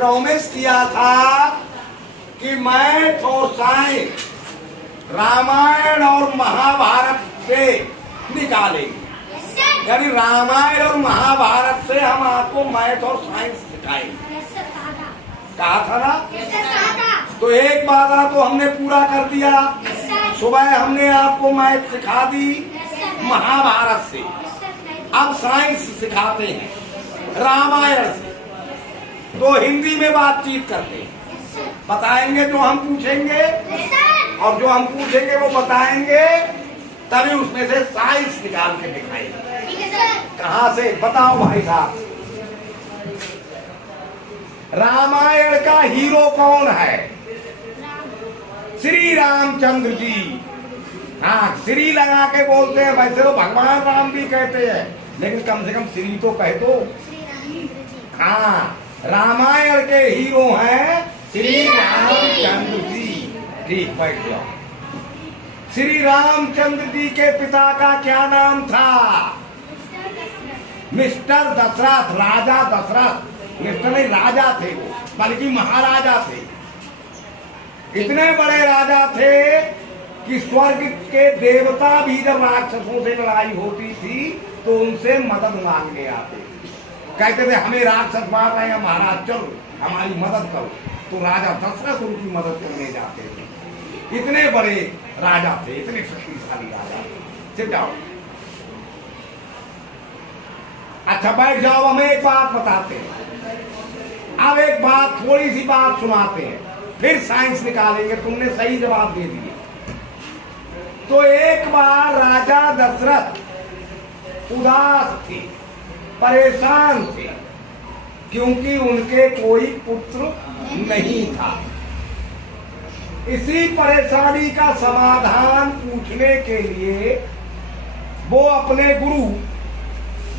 Promise किया था कि मैथ और साइंस रामायण और महाभारत से निकालेंगे, यानी रामायण और महाभारत से हम आपको मैथ और साइंस सिखाएंगे। कहा था ना? तो एक वादा तो हमने पूरा कर दिया। सुबह हमने आपको मैथ सिखा दी महाभारत से, अब साइंस सिखाते हैं रामायण से। तो हिंदी में बातचीत करते हैं, बताएंगे जो हम पूछेंगे और जो हम पूछेंगे वो बताएंगे, तभी उसमें से साइंस निकाल के दिखाएंगे। कहाँ से बताओ भाई साहब? रामायण का हीरो कौन है? श्री रामचंद्र जी। हाँ, श्री लगा के बोलते हैं, वैसे तो भगवान राम भी कहते हैं, लेकिन कम से कम श्री तो कह दो। हाँ, रामायण के हीरो हैं श्री रामचंद्र जी। ठीक, बैठ जाओ। श्री रामचंद्र जी के पिता का क्या नाम था? मिस्टर दशरथ, राजा दशरथ। मिस्टर नहीं, राजा थे वो, बल्कि महाराजा थे। इतने बड़े राजा थे कि स्वर्ग के देवता भी जब राक्षसों से लड़ाई होती थी तो उनसे मदद मांगने आते, कहते थे हमें राक्षस मार रहे हैं महाराज, चलो हमारी मदद करो। तो राजा दशरथ उनकी मदद करने जाते थे। इतने बड़े राजा थे, इतने शक्तिशाली राजा। सिर्फ जाओ, अच्छा बैठ जाओ। हमें एक बात बताते हैं, अब एक बात, थोड़ी सी बात सुनाते हैं, फिर साइंस निकालेंगे। तुमने सही जवाब दे दिए। तो एक बार राजा दशरथ उदास थे, परेशान थे, क्योंकि उनके कोई पुत्र नहीं था। इसी परेशानी का समाधान पूछने के लिए वो अपने गुरु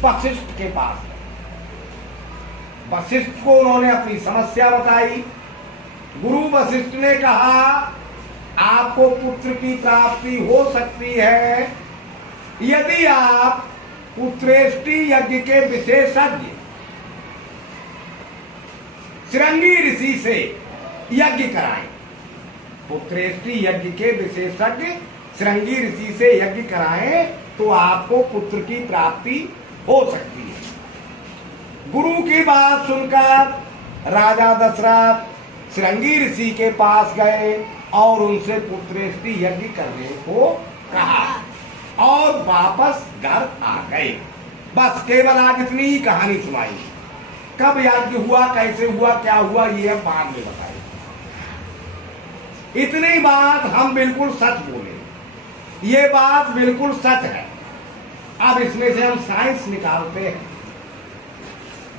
वशिष्ठ के पास गए। वशिष्ठ को उन्होंने अपनी समस्या बताई। गुरु वशिष्ठ ने कहा आपको पुत्र की प्राप्ति हो सकती है यदि आप पुत्रेष्टि यज्ञ के विशेषज्ञ श्रृंगी ऋषि से यज्ञ कराएं। पुत्रेष्टि यज्ञ के विशेषज्ञ श्रृंगी ऋषि से यज्ञ कराएं तो आपको पुत्र की प्राप्ति हो सकती है। गुरु की बात सुनकर राजा दशरथ श्रृंगी ऋषि के पास गए और उनसे पुत्रेष्टि यज्ञ करने को कहा और वापस घर आ गए। बस केवल आज इतनी ही कहानी सुनाई। कब यज्ञ हुआ, कैसे हुआ, क्या हुआ, ये अब बाद में बताइए। इतनी बात हम बिल्कुल सच बोले, ये बात बिल्कुल सच है। अब इसमें से हम साइंस निकालते हैं,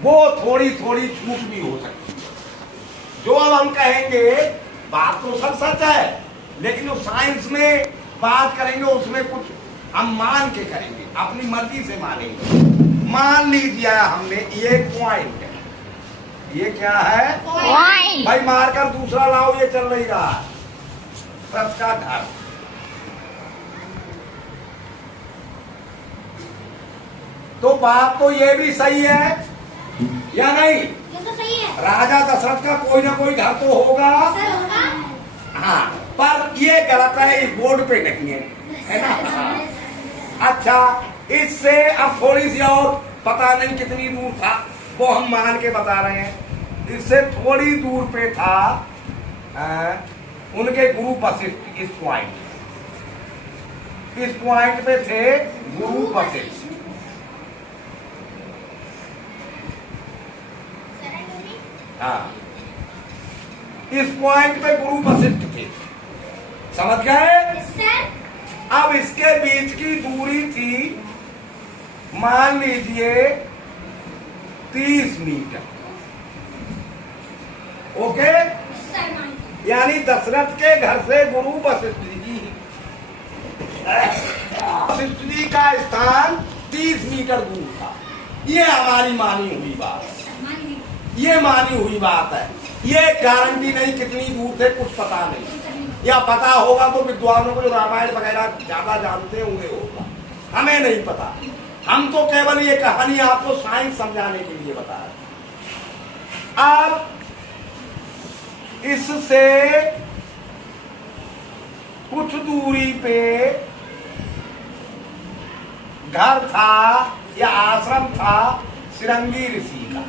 वो थोड़ी थोड़ी छूट भी हो सकती है। जो अब हम कहेंगे बात तो सब सच है, लेकिन जो साइंस में बात करेंगे उसमें कुछ हम मान के करेंगे, अपनी मर्जी से मानेंगे। मान लीजिए हमने ये पॉइंट है, ये क्या है पॉइंट। भाई मारकर दूसरा लाओ, ये चल रही रहा प्रथ का घर। तो बात तो ये भी सही है या नहीं? ये तो सही है। राजा दशरथ का कोई ना कोई घर तो होगा। हाँ, पर ये गलत है, इस बोर्ड पे नहीं है ना? अच्छा, इससे अब थोड़ी सी और पता नहीं कितनी दूर था, वो हम मान के बता रहे हैं। इससे थोड़ी दूर पे था उनके गुरु वशिष्ठ। इस पॉइंट पे थे गुरु वशिष्ठ। हाँ, इस पॉइंट पे गुरु वशिष्ठ थे, समझ गए? अब इसके बीच की दूरी थी मान लीजिए 30 मीटर। ओके, यानी दशरथ के घर से गुरु वशिष्ठ जी का स्थान 30 मीटर दूर था। ये हमारी मानी हुई बात, ये मानी हुई बात है। ये गारंटी नहीं कितनी दूर थे, कुछ पता नहीं, या पता होगा तो विद्वानों को जो रामायण वगैरह ज्यादा जानते होंगे होगा, हमें नहीं पता। हम तो केवल ये कहानी आपको साइंस समझाने के लिए बता रहे। अब इससे कुछ दूरी पे घर था या आश्रम था श्रृंगी ऋषि का।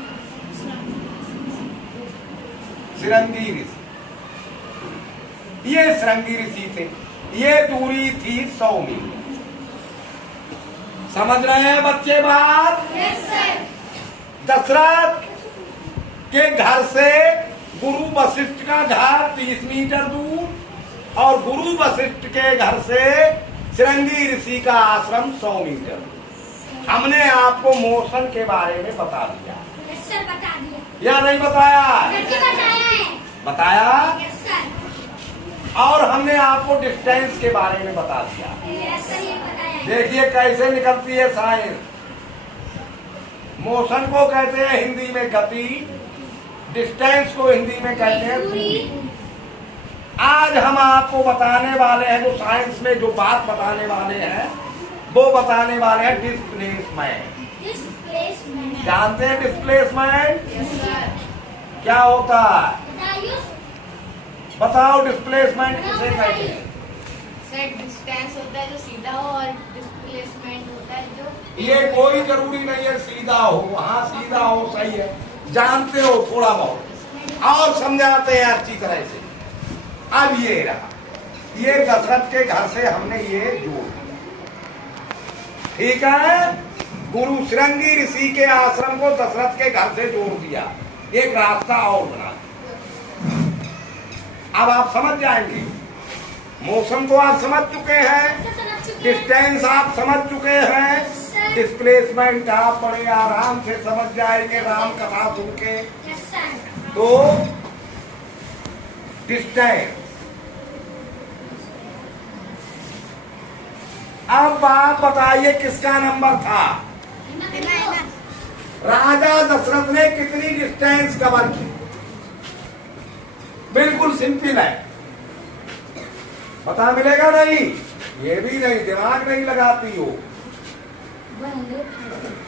श्रृंगी ऋषि, ये श्रृंगी ऋषि थे। ये दूरी थी 100 मील। समझ रहे हैं बच्चे बात? दशरथ के घर से गुरु वशिष्ठ का घर 30 मीटर दूर और गुरु वशिष्ठ के घर से श्रृंगी ऋषि का आश्रम 100 मीटर दूर। हमने आपको मोशन के बारे में बता दिया। सर बता दिया या नहीं बताया? बताया है। बताया। Yes sir. और हमने आपको डिस्टेंस के बारे में बता दिया। यस सर, ये बताया है। देखिए कैसे निकलती है साइंस। मोशन को कहते हैं हिंदी में गति, डिस्टेंस को हिंदी में कहते हैं दूरी। आज हम आपको बताने वाले हैं, जो साइंस में जो बात बताने वाले हैं वो बताने वाले हैं डिस्प्लेसमेंट। डिस्प्लेसमेंट जानते हैं डिस्प्लेसमेंट यस सर। क्या होता है? बताइए बताओ डिस्प्लेसमेंट किसे कहते हैं? सर डिस्टेंस होता है जो सीधा हो और डिस्प्लेसमेंट होता है जो ये कोई जरूरी नहीं है सीधा हो। हाँ सीधा हो सही है, जानते हो थोड़ा बहुत और समझाते हैं अच्छी तरह से। अब ये रहा, ये दशरथ के घर से हमने ये जोड़ दिया, ठीक है। गुरु श्रृंगी ऋषि के आश्रम को दशरथ के घर से जोड़ दिया, एक रास्ता और बना दिया। अब आप समझ जाएंगे। मौसम को आप समझ चुके हैं, डिस्टेंस आप समझ चुके हैं, डिस्प्लेसमेंट आप बड़े आराम से समझ जाएंगे राम कथा सुन के। Yes sir. तो डिस्टेंस। अब आप बताइए किसका नंबर था? राजा दशरथ ने कितनी डिस्टेंस कवर की? बिल्कुल सिंपल है, पता मिलेगा नहीं, ये भी नहीं, दिमाग नहीं लगाती हो।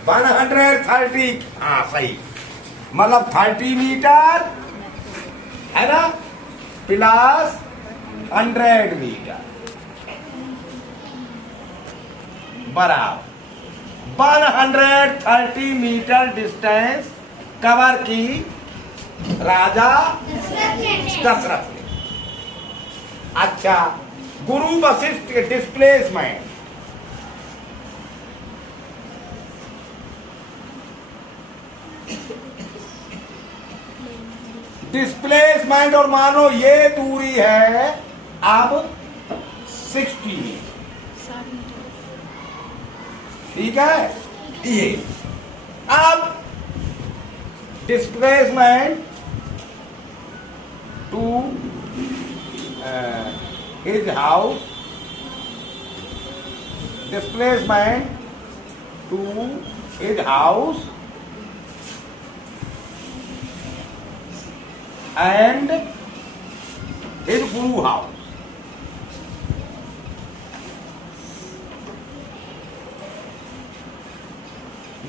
130, हाँ सही, मतलब 30 मीटर है ना, प्लस 100 मीटर बराबर 130 मीटर डिस्टेंस कवर की राजा दशरथ ने। अच्छा, गुरु वशिष्ठ के डिस्प्लेसमेंट, डिस्प्लेसमेंट और मानो ये दूरी है अब 60 मीटर, ठीक है। ये अब displacement to his house, displacement to his house and his guru house.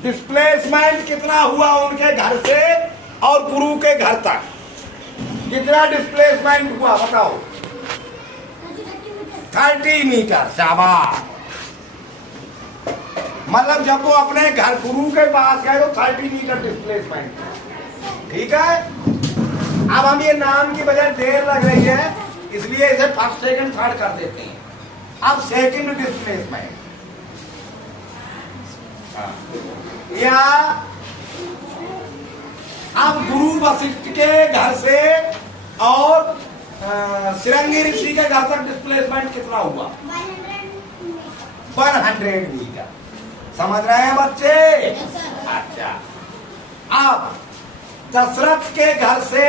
Displacement कितना हुआ उनके घर से और गुरु के घर तक? कितना डिस्प्लेसमेंट हुआ बताओ? 30 मीटर। शाबाश। मतलब जब वो अपने घर गुरु के पास गए तो 30 मीटर डिस्प्लेसमेंट, ठीक है। अब हम ये नाम की वजह देर लग रही है इसलिए इसे फर्स्ट सेकंड थर्ड कर देते हैं। अब सेकंड डिस्प्लेसमेंट, या अब गुरु वशिष्ठ के घर से और श्रृंगी ऋषि के घर तक डिस्प्लेसमेंट कितना हुआ? 100 मीटर। समझ रहे हैं बच्चे? अच्छा, अब दशरथ के घर से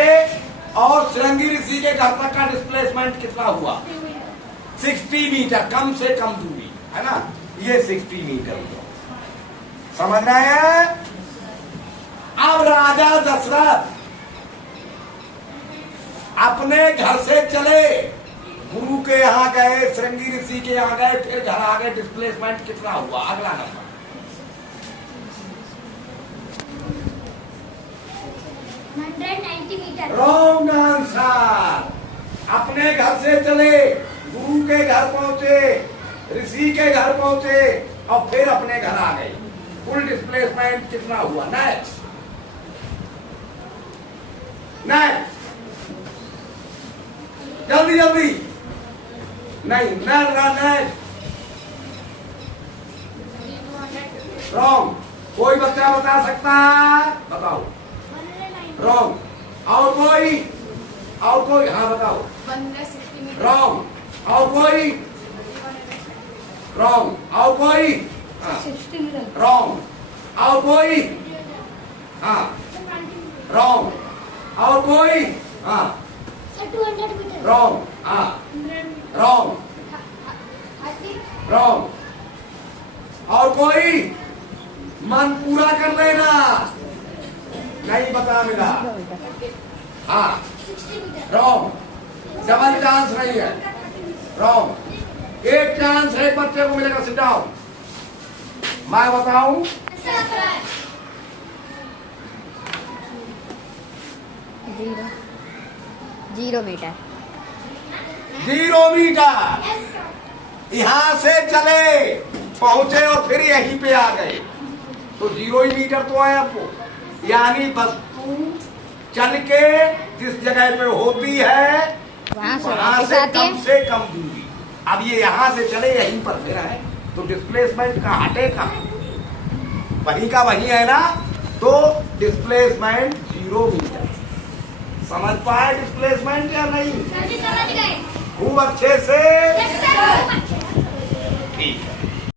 और श्रृंगी ऋषि के घर तक का डिस्प्लेसमेंट कितना हुआ? 60 मीटर, कम से कम दूरी है ना, ये 60 मीटर हुआ। समझ रहे हैं? अब राजा दशरथ अपने घर से चले, गुरु के यहाँ गए, श्रृंगी ऋषि के यहाँ गए, फिर घर आ गए। डिस्प्लेसमेंट कितना हुआ? अगला नंबर 190 मीटर। Wrong answer. अपने घर से चले, गुरु के घर पहुंचे, ऋषि के घर पहुंचे और फिर अपने घर आ गए। कुल डिस्प्लेसमेंट कितना हुआ? नेक्स्ट नेक्स्ट, जल्दी जल्दी, नहीं नेक्स्ट, रॉन्ग। कोई बच्चा बता सकता है? बताओ। रॉन्ग। और कोई? और कोई? हाँ बताओ। 160 मीटर। रॉन्ग। और कोई? रॉन्ग। और कोई? रॉन्ग। और कोई? हाँ रॉन्ग। और कोई? हाँ 200 मीटर। रॉन्ग। हाँ रॉन्ग। रॉन्ग। और कोई? मन पूरा कर लेना, नहीं बता मिला। हाँ 60 मीटर। रॉन्ग। डबल चांस नहीं है, रॉन्ग। एक चांस है, एक बच्चे को मिलेगा। Sit down. मैं बताऊं? Zero meter. 0 मीटर। यहां से चले, पहुंचे और फिर यहीं पे आ गए, तो 0 ही मीटर तो आया आपको। यानी वस्तु चल के जिस जगह पे होती है वहां से कम से कम दूरी। अब ये यहां से चले यहीं पर फिर है, तो डिस्प्लेसमेंट का हटे कहाँ? वहीं का वहीं है ना, तो डिस्प्लेसमेंट 0 मीटर। समझ पाए डिस्प्लेसमेंट या नहीं? सर जी समझ गए। खूब अच्छे से। Yes sir.